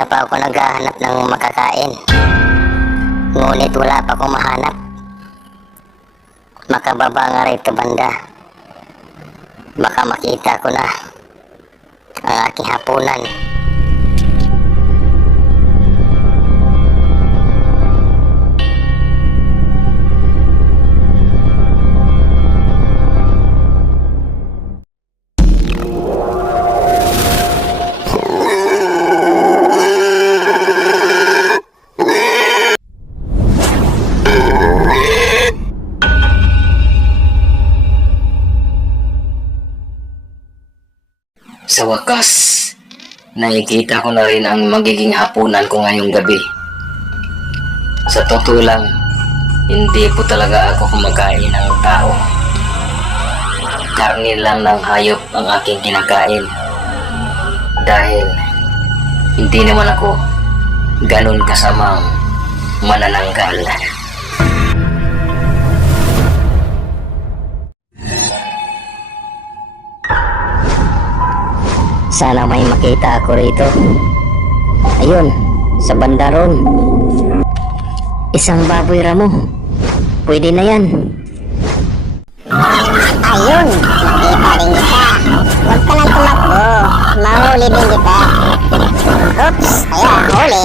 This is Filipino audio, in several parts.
Kanina pa ako naghahanap ng makakain. Ngunit wala pa akong mahanap. Makababa nga rito banda. Baka makita ko na ang aking hapunan. Sa wakas, nakikita ko na rin ang magiging hapunan ko ngayong gabi. Sa totoo lang, hindi po talaga ako kumakain ng tao. Karne lang ng hayop ang aking kinakain. Dahil hindi naman ako ganun kasamang manananggal. Sana may makita ako rito. Ayun, sa banda ron. Isang baboy ramo. Pwede na yan. Ayun, nakita rin kita. Huwag ka nang tumakbo. Mahuli din kita. Oops, ayan, huli.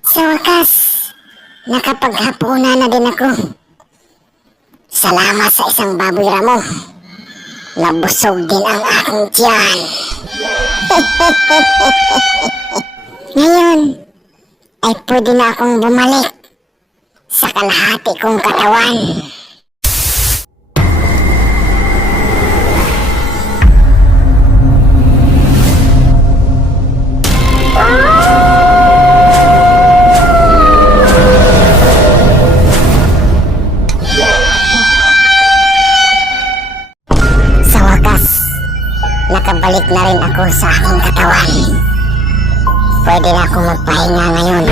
Sa wakas, nakapaghapunan na din ako. Salamat sa isang baboy ramo. Nabusog din ang aking tiyan. Ngayon, ay pwede na akong bumalik sa kalahati kong katawan. Nakabalik na rin ako sa aking katawan. Pwede na akong magpahinga ngayon.